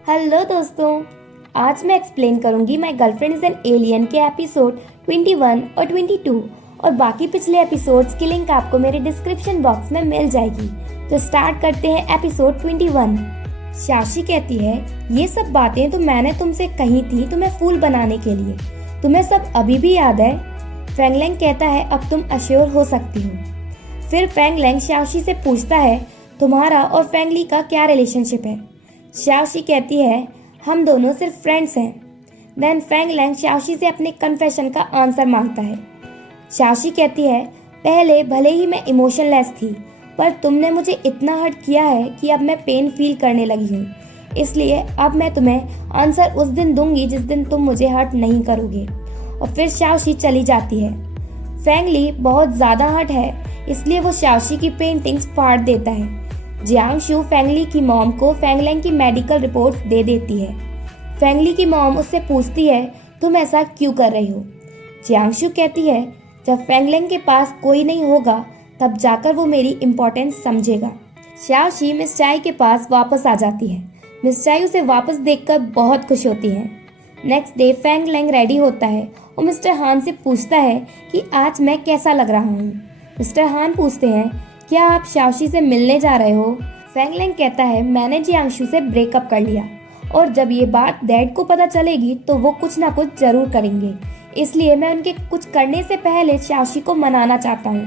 Hello दोस्तों, आज मैं एक्सप्लेन करूंगी my girlfriend is an alien के एपिसोड 21 और 22 और बाकी पिछले एपिसोड्स की लिंक आपको मेरे डिस्क्रिप्शन बॉक्स में मिल जाएगी। तो स्टार्ट करते हैं एपिसोड 21। शाशी कहती है, ये सब बातें तो मैंने तुमसे कही थी तुम्हें फूल बनाने के लिए, तुम्हें सब अभी भी याद है? फेंग लैंग कहता है, अब तुम अश्योर हो सकती हो। फिर फेंग लैंग शाशी से पूछता है, तुम्हारा और फेंग ली का क्या रिलेशनशिप है? शाओशी कहती है, हम दोनों सिर्फ फ्रेंड्स हैं। देन फेंग लैंग शाओशी से अपने कन्फेशन का आंसर मांगता है। शाओशी कहती है, पहले भले ही मैं इमोशनलेस थी, पर तुमने मुझे इतना हर्ट किया है कि अब मैं पेन फील करने लगी हूँ। इसलिए अब मैं तुम्हें आंसर उस दिन दूंगी जिस दिन तुम मुझे हर्ट नहीं करोगे। और फिर शाओशी चली जाती है। फेंग ली बहुत ज़्यादा हर्ट है, इसलिए वो शाओशी की पेंटिंग्स फाड़ देता है। जियांगशु फेंग ली की मॉम को फेंग लैंग की मेडिकल रिपोर्ट्स दे देती है। फेंग ली की मॉम उससे पूछती है, तुम ऐसा क्यों कर रही हो? जियांगशु कहती है, जब फेंग लैंग के पास कोई नहीं होगा तब जाकर वो मेरी इम्पोर्टेंस समझेगा। शाओशी मिस चाई के पास वापस आ जाती है। मिस चाई उसे वापस देखकर बहुत खुश होती है। Next day Feng Lang ready होता है और मिस्टर हान से पूछता है कि आज मैं कैसा लग रहा हूँ। मिस्टर हान पूछते हैं, क्या आप शाओशी से मिलने जा रहे हो? फेंग लैंग कहता है, मैंने जियांगशु से ब्रेकअप कर लिया और जब ये बात डैड को पता चलेगी तो वो कुछ ना कुछ जरूर करेंगे, इसलिए मैं उनके कुछ करने से पहले शाओशी को मनाना चाहता हूँ।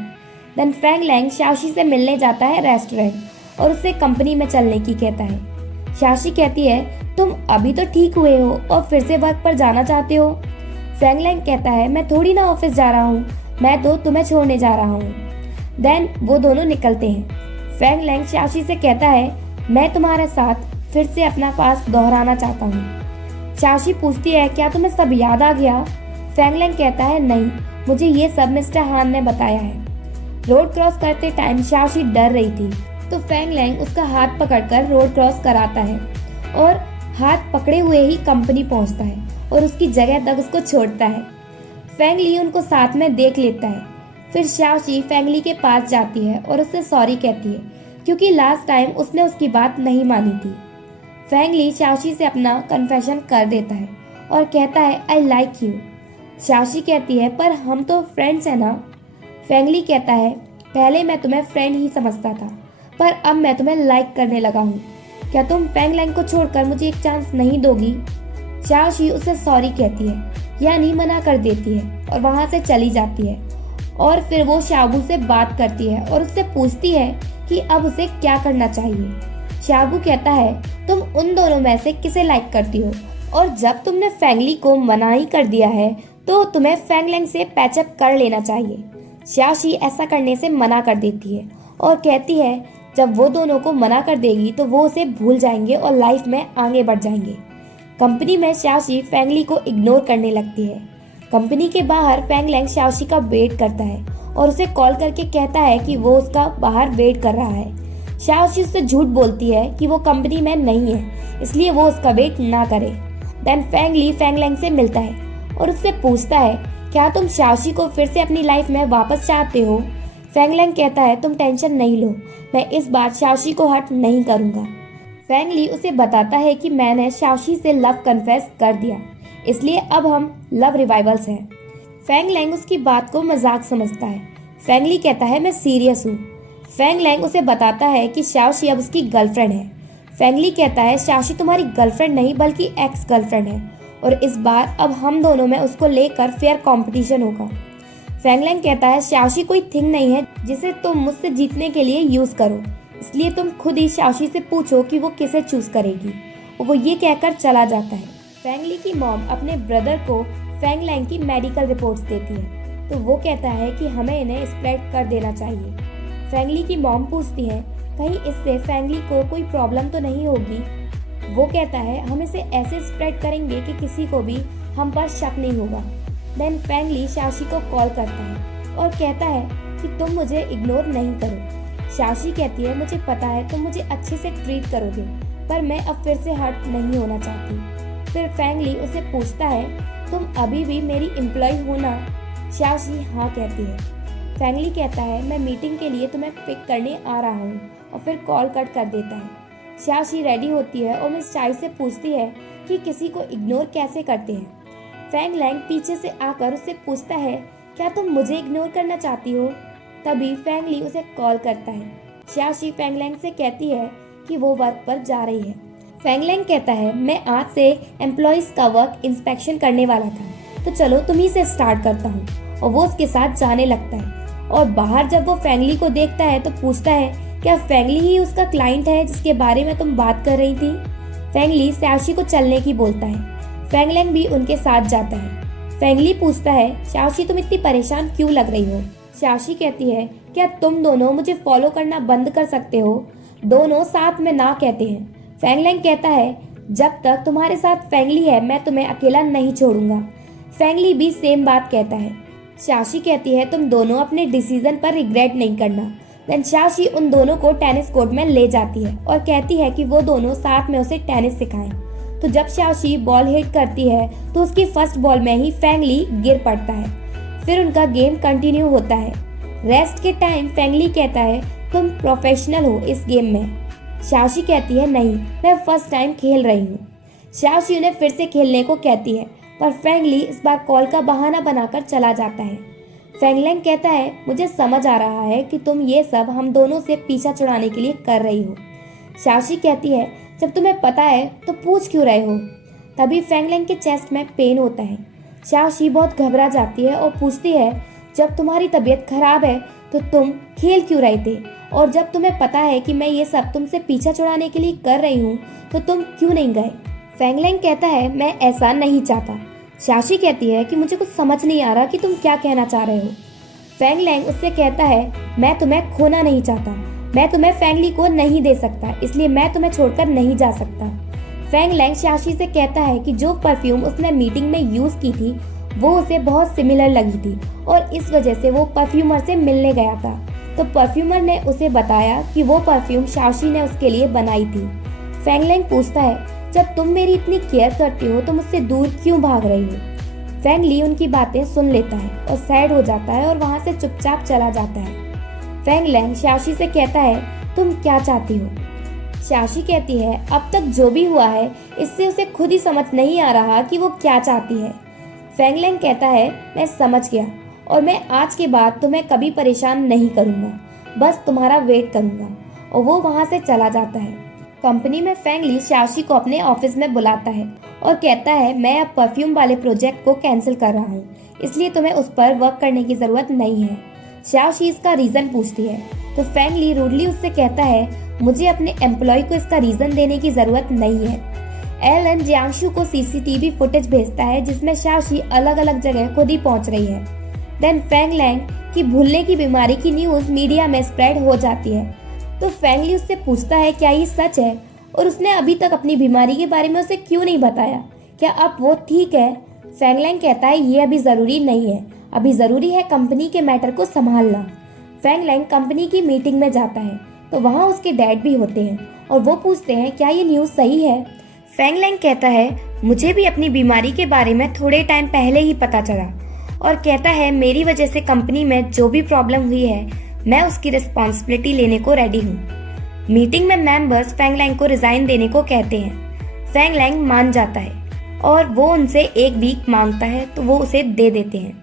देन फेंग लैंग शाओशी से मिलने जाता है रेस्टोरेंट और उसे कंपनी में चलने की कहता है। शाओशी कहती है, तुम अभी तो ठीक हुए हो और फिर से वर्क पर जाना चाहते हो? फेंग लैंग कहता है, मैं थोड़ी ना ऑफिस जा रहा हूँ, मैं तो तुम्हें छोड़ने जा रहा हूँ। देन वो दोनों निकलते हैं। फेंग लैंग शाओशी से कहता है, मैं तुम्हारे साथ फिर से अपना पास दोहराना चाहता हूँ। शाओशी पूछती है, क्या तुम्हें सब याद आ गया? फेंग लैंग कहता है, नहीं, मुझे ये सब मिस्टर हान ने बताया है। रोड क्रॉस करते टाइम शाओशी डर रही थी, तो फेंग लैंग उसका हाथ पकड़कर रोड क्रॉस कराता है और हाथ पकड़े हुए ही कंपनी पहुंचता है और उसकी जगह तक उसको छोड़ता है। फेंग ली उनको साथ में देख लेता है। फिर शाओशी फेंग ली के पास जाती है और उससे सॉरी कहती है, क्योंकि लास्ट टाइम उसने उसकी बात नहीं मानी थी। फेंग ली शाओशी से अपना कन्फेशन कर देता है और कहता है, आई लाइक यू। शाओशी कहती है, पर हम तो फ्रेंड्स हैं ना? फेंग ली कहता है, पहले मैं तुम्हें फ्रेंड ही समझता था, पर अब मैं तुम्हें लाइक करने लगा हूँ। क्या तुम फेंग लैंग को छोड़कर मुझे एक चांस नहीं दोगी? शाओशी उसे सॉरी कहती है, यानी मना कर देती है और वहाँ से चली जाती है। और फिर वो शाबू से बात करती है और उससे पूछती है कि अब उसे क्या करना चाहिए। शाबू कहता है, तुम उन दोनों में से किसे लाइक करती हो? और जब तुमने फेंग ली को मना ही कर दिया है तो तुम्हें फेंग लैंग से पैचअप कर लेना चाहिए। शाओशी ऐसा करने से मना कर देती है और कहती है, जब वो दोनों को मना कर देगी तो वो उसे भूल जाएंगे और लाइफ में आगे बढ़ जाएंगे। कंपनी में शाओशी फेंग ली को इग्नोर करने लगती है। कंपनी के बाहर फेंग लैंग शाओशी का वेट करता है और उसे कॉल करके कहता है कि वो उसका बाहर वेट कर रहा है। शाओशी उससे झूठ बोलती है कि वो कंपनी में नहीं है, इसलिए वो उसका वेट ना करे। देन फेंग ली फेंग लैंग से मिलता है और उससे पूछता है, क्या तुम शाओशी को फिर से अपनी लाइफ में वापस चाहते हो? फेंग लैंग कहता है, तुम टेंशन नहीं लो, मैं इस बार शाओशी को हर्ट नहीं करूँगा। फेंग ली उसे बताता है कि मैंने शाओशी से लव कन्फेस कर दिया, इसलिए अब हम लव रिवाइवल्स हैं। फेंग लैंग उसकी बात को मजाक समझता है। फेंग ली कहता है, मैं सीरियस हूँ। फेंग लैंग उसे बताता है कि शाओशी अब उसकी गर्लफ्रेंड है। फेंग ली कहता है, शाओशी तुम्हारी गर्लफ्रेंड नहीं बल्कि एक्स गर्लफ्रेंड है और इस बार अब हम दोनों में उसको लेकर फेयर कंपटीशन होगा। फेंग लैंग कहता है, शाओशी कोई थिंग नहीं है जिसे तुम मुझसे जीतने के लिए यूज करो, इसलिए तुम खुद ही शाओशी से पूछो कि वो किसे चूज करेगी। और वो ये कहकर चला जाता है। फेंग ली की मॉम अपने ब्रदर को फेंग लैंग की मेडिकल रिपोर्ट्स देती है, तो वो कहता है कि हमें इन्हें स्प्रेड कर देना चाहिए। फेंग ली की मॉम पूछती है, कहीं इससे फेंग ली को कोई प्रॉब्लम तो नहीं होगी? वो कहता है, हम इसे ऐसे स्प्रेड करेंगे कि किसी को भी हम पर शक नहीं होगा। देन फेंग ली शाओशी को कॉल करता है और कहता है कि तुम मुझे इग्नोर नहीं करो। शाओशी कहती है, मुझे पता है तुम मुझे अच्छे से ट्रीट करोगे, पर मैं अब फिर से हर्ट नहीं होना चाहती। फिर फेंग ली उसे पूछता है, तुम अभी भी मेरी एम्प्लॉय हो ना? शाओशी हाँ कहती है। फेंग ली कहता है, मैं मीटिंग के लिए तुम्हें पिक करने आ रहा हूँ और फिर कॉल कट कर देता है। शाओशी रेडी होती है और मिस चाई से पूछती है कि किसी को इग्नोर कैसे करते हैं। फैंग लैंग पीछे से आकर उससे पूछता है, क्या तुम मुझे इग्नोर करना चाहती हो? तभी फैंग ली उसे कॉल करता है। शाओशी फैंग लैंग से कहती है कि वो वर्क पर जा रही है। फैंग लैंग कहता है, मैं आज से एम्प्लॉइज का वर्क इंस्पेक्शन करने वाला था, तो चलो तुम्ही से स्टार्ट करता हूँ। और वो उसके साथ जाने लगता है और बाहर जब वो फैंगली को देखता है तो पूछता है, क्या फैंगली ही उसका क्लाइंट है जिसके बारे में तुम बात कर रही थी? फैंगली शाओशी को चलने की बोलता है। फैंग लैंग भी उनके साथ जाता है। फैंगली पूछता है, शाओशी तुम इतनी परेशान क्यों लग रही हो? शाओशी कहती है, क्या तुम दोनों मुझे फॉलो करना बंद कर सकते हो? दोनों साथ में ना कहते हैं। फैंग लैंग कहता है, जब तक तुम्हारे साथ फैंगली है मैं तुम्हें अकेला नहीं छोड़ूंगा। फैंगली भी सेम बात कहता है। शाओशी कहती है, तुम दोनों अपने डिसीजन पर रिग्रेट नहीं करना। देन शाओशी उन दोनों को टेनिस कोर्ट में ले जाती है और कहती है कि वो दोनों साथ में उसे टेनिस सिखाएं। तो जब शाओशी बॉल हिट करती है तो उसकी फर्स्ट बॉल में ही फैंगली गिर पड़ता है। फिर उनका गेम कंटिन्यू होता है। रेस्ट के टाइम फैंगली कहता है, तुम प्रोफेशनल हो इस गेम में। शाओशी कहती है, नहीं, मैं फर्स्ट टाइम खेल रही हूँ। शाओशी उन्हें फिर से खेलने को कहती है, पर फैंगली इस बार कॉल का बहाना बनाकर चला जाता है। फैंग लैंग कहता है, मुझे समझ आ रहा है कि तुम ये सब हम दोनों से पीछा छुड़ाने के लिए कर रही हो। शाओशी कहती है, जब तुम्हें पता है तो पूछ क्यों रहे हो? तभी फैंग लैंग के चेस्ट में पेन होता है। शाओशी बहुत घबरा जाती है और पूछती है, जब तुम्हारी तबीयत खराब है तो तुम खेल क्यों रहे थे? और जब तुम्हें पता है कि मैं ये सब तुमसे पीछा छुड़ाने के लिए कर रही हूँ तो तुम क्यों नहीं गए? फैंग लैंग कहता है, मैं ऐसा नहीं चाहता। शाओशी कहती है कि मुझे कुछ समझ नहीं आ रहा कि तुम क्या कहना चाह रहे हो। फैंग लैंग उससे कहता है, मैं तुम्हें खोना नहीं चाहता, मैं तुम्हें फैंगली को नहीं दे सकता, इसलिए मैं तुम्हें छोड़कर नहीं जा सकता। फैंग लैंग शाओशी से कहता है कि जो परफ्यूम उसने मीटिंग में यूज की थी वो उसे बहुत सिमिलर लगी थी और इस वजह से वो परफ्यूमर से मिलने गया था। तो परफ्यूमर ने उसे बताया कि वो परफ्यूम शाओशी ने उसके लिए बनाई थी। फैंग लैंग पूछता है, जब तुम मेरी इतनी केयर करती हो तो मुझसे दूर क्यों भाग रही हो? फैंग ली उनकी बातें सुन लेता है और सैड हो जाता है और वहाँ से चुपचाप चला जाता है। फैंग लैंग शाओशी से कहता है, तुम क्या चाहती हो? शाओशी कहती है, अब तक जो भी हुआ है इससे उसे खुद ही समझ नहीं आ रहा कि वो क्या चाहती है। फैंग लैंग कहता है, मैं समझ गया और मैं आज के बाद तुम्हें कभी परेशान नहीं करूँगा, बस तुम्हारा वेट करूँगा। और वो वहाँ से चला जाता है। कंपनी में फैंग ली शाओशी को अपने ऑफिस में बुलाता है और कहता है, मैं अब परफ्यूम वाले प्रोजेक्ट को कैंसिल कर रहा हूँ, इसलिए तुम्हें उस पर वर्क करने की जरूरत नहीं है। शाओशी इसका रीजन पूछती है तो फैंग ली रूडली उससे कहता है, मुझे अपने एम्प्लॉय को इसका रीजन देने की जरूरत नहीं है। एलन जियांगशु को सीसीटीवी फुटेज भेजता है जिसमें शाओशी अलग अलग जगह खुद ही पहुंच रही है। देन फैंग लैंग की भूलने की बीमारी की न्यूज मीडिया में स्प्रेड हो जाती है। तो फैंग ली उससे पूछता है, क्या ये सच है और उसने अभी तक अपनी बीमारी के बारे में उसे क्यों नहीं बताया? क्या अब वो ठीक है? फैंग लैंग कहता है, ये अभी जरूरी नहीं है, अभी जरूरी है कंपनी के मैटर को संभालना। फैंग लैंग कंपनी की मीटिंग में जाता है तो वहाँ उसके डैड भी होते हैं और वो पूछते हैं, क्या ये न्यूज़ सही है? फैंग लैंग कहता है, मुझे भी अपनी बीमारी के बारे में थोड़े टाइम पहले ही पता चला और कहता है, मेरी वजह से कंपनी में जो भी प्रॉब्लम हुई है मैं उसकी रिस्पॉन्सिबिलिटी लेने को रेडी हूँ। मीटिंग में मेंबर्स फैंग लैंग को रिजाइन देने को कहते हैं। फैंग लैंग मान जाता है और वो उनसे 1 वीक मांगता है तो वो उसे दे देते हैं।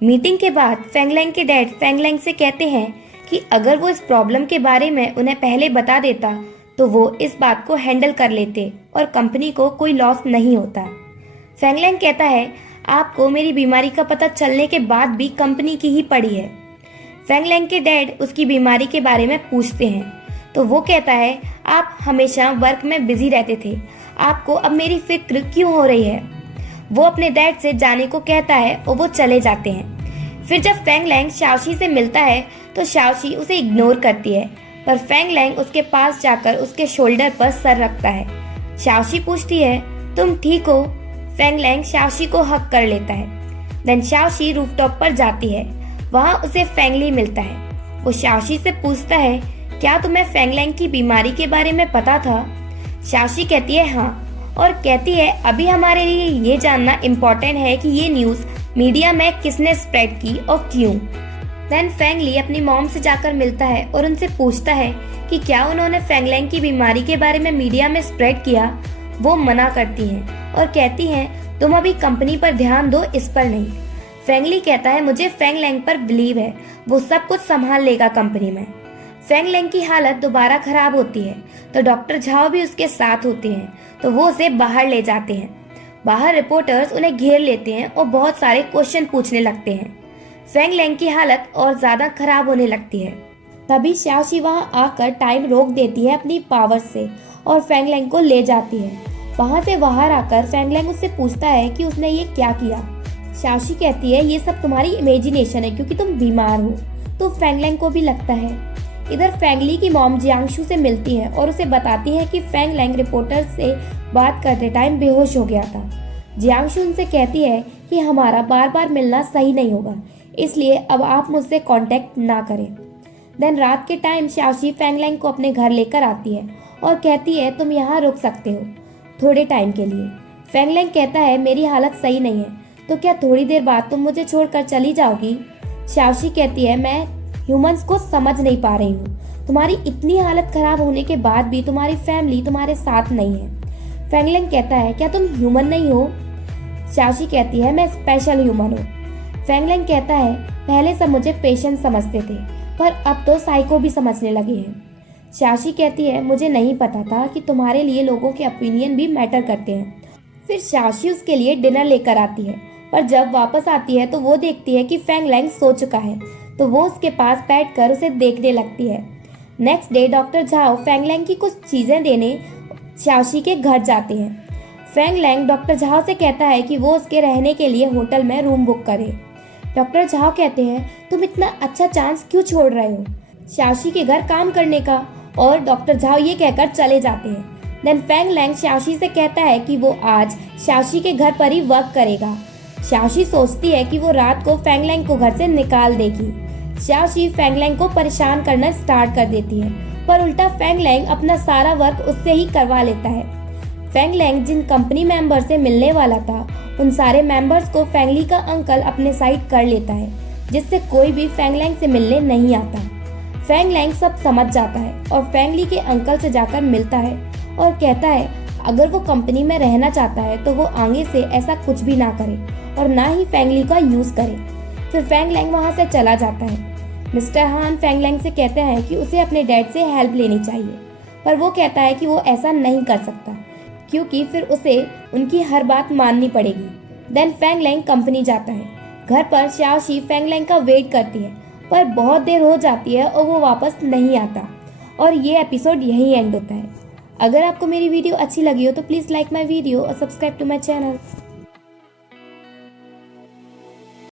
मीटिंग के बाद फैंग लैंग के डैड फैंग लैंग से कहते हैं कि अगर वो इस प्रॉब्लम के बारे में उन्हें पहले बता देता तो वो इस बात को हैंडल कर लेते और कंपनी को कोई लॉस नहीं होता। फैंग लैंग कहता है, आपको मेरी बीमारी का पता चलने के बाद भी कंपनी की ही पड़ी है। फैंग लैंग के डैड उसकी बीमारी के बारे में पूछते हैं तो वो कहता है, आप हमेशा वर्क में बिजी रहते थे, आपको अब मेरी फिक्र क्यों हो रही है? वो अपने डैड से जाने को कहता है और वो चले जाते हैं। फिर जब फैंग लैंग शाओशी से मिलता है तो शाओशी उसे इग्नोर करती है, पर फैंग लैंग उसके पास जाकर उसके शोल्डर पर सर रखता है। शाओशी पूछती है, तुम ठीक हो? फैंग लैंग शाओशी को हक कर लेता है। देन शाओशी रूफटॉप पर जाती है, वहाँ उसे फैंग ली मिलता है। वो शाओशी से पूछता है, क्या तुम्हें फैंग लैंग की बीमारी के बारे में पता था? शाओशी कहती है हाँ, और कहती है अभी हमारे लिए ये जानना इम्पोर्टेंट है कि ये न्यूज़ मीडिया में किसने स्प्रेड की और क्यों। देन फेंग ली अपनी मॉम से जाकर मिलता है और उनसे पूछता है कि क्या उन्होंने फेंग लैंग की बीमारी के बारे में मीडिया में स्प्रेड किया। वो मना करती हैं और कहती हैं तुम अभी कंपनी पर ध्यान दो, इस पर नहीं। फेंग ली कहता है मुझे फेंग लैंग पर बिलीव है, वो सब कुछ संभाल लेगा कंपनी में। फेंग लैंग की हालत दोबारा खराब होती है तो डॉक्टर झाओ भी उसके साथ होते हैं, तो वो उसे बाहर ले जाते हैं। बाहर रिपोर्टर्स उन्हें घेर लेते हैं और बहुत सारे क्वेश्चन पूछने लगते हैं। फेंग लैंग की हालत और ज्यादा खराब होने लगती है। तभी शाओशी वहां आकर टाइम रोक देती है अपनी पावर से और फेंग लैंग को ले जाती है। वहां से बाहर आकर फेंग लैंग उससे पूछता है कि उसने ये क्या किया। शाओशी कहती है ये सब तुम्हारी इमेजिनेशन है क्योंकि तुम बीमार हो। तो फेंग लैंग को भी लगता है। इधर फेंग ली की मॉम जियांगशु से मिलती है और उसे बताती है कि फेंग लैंग रिपोर्टर से बात करते टाइम बेहोश हो गया था। जियांगशु उनसे कहती है कि हमारा बार बार मिलना सही नहीं होगा, इसलिए अब आप मुझसे कांटेक्ट ना करें। देन रात के टाइम शाओशी फेंग लैंग को अपने घर लेकर आती है और कहती है तुम यहाँ रुक सकते हो थोड़े टाइम के लिए। फेंग लैंग कहता है मेरी हालत सही नहीं है, तो क्या थोड़ी देर बाद तुम मुझे छोड़कर चली जाओगी। शाओशी कहती है मैं ह्यूमंस को समझ नहीं पा रही हूँ, तुम्हारी इतनी हालत खराब होने के बाद भी तुम्हारी फैमिली तुम्हारे साथ नहीं है। फेंग लैंग कहता है क्या तुम ह्यूमन नहीं हो। शाओशी कहती है मैं स्पेशल ह्यूमन हूँ। फेंग लैंग कहता है पहले सब मुझे पेशेंट समझते थे पर अब तो साइको भी समझने लगे हैं। शाओशी कहती है मुझे नहीं पता था कि तुम्हारे लिए लोगों के ओपिनियन भी मैटर करते हैं। फिर शाओशी उसके लिए डिनर लेकर आती है, पर जब वापस आती है तो वो देखती है कि फेंग लैंग सो चुका है, तो वो उसके पास बैठकर उसे देखने लगती है। Next day doctor Zhao Feng Lang की कुछ चीजें देने शाओशी के घर जाते हैं। फेंग लैंग डॉक्टर झाओ से कहता है कि वो उसके रहने के लिए होटल में रूम बुक करे। डॉक्टर झाओ कहते हैं तुम इतना अच्छा चांस क्यों छोड़ रहे हो शाओशी के घर काम करने का, और डॉक्टर झाओ ये कहकर चले जाते हैं। देन फेंग लैंग शाओशी से कहता है कि वो आज शाओशी के घर पर ही वर्क करेगा। शाओशी सोचती है कि वो रात को फेंग लैंग को घर से निकाल देगी। शाओशी फेंग लैंग को परेशान करना स्टार्ट कर देती है, पर उल्टा फेंग लैंग अपना सारा वर्क उससे ही करवा लेता है। फेंग लैंग जिन कंपनी मेंबर से मिलने वाला था उन सारे मेंबर्स को फेंग ली का अंकल अपने साइड कर लेता है, जिससे कोई भी फेंग लैंग से मिलने नहीं आता। फेंग लैंग सब समझ जाता है और फेंग ली के अंकल से जाकर मिलता है और कहता है अगर वो कंपनी में रहना चाहता है तो वो आगे से ऐसा कुछ भी ना करे और ना ही फेंग ली का यूज करे। फिर फेंग लैंग वहाँ से चला जाता है। मिस्टर हान फेंग लैंग से कहते हैं कि उसे अपने डैड से हेल्प लेनी चाहिए, पर वो कहता है कि वो ऐसा नहीं कर सकता क्योंकि फिर उसे उनकी हर बात माननी पड़ेगी। देन फेंग लैंग कंपनी जाता है। घर पर शाओशी फेंग लैंग का वेट करती है, पर बहुत देर हो जाती है और वो वापस नहीं आता और ये एपिसोड यहीं एंड होता है। अगर आपको मेरी वीडियो अच्छी लगी हो तो प्लीज़ लाइक माई वीडियो और सब्सक्राइब टू माई चैनल।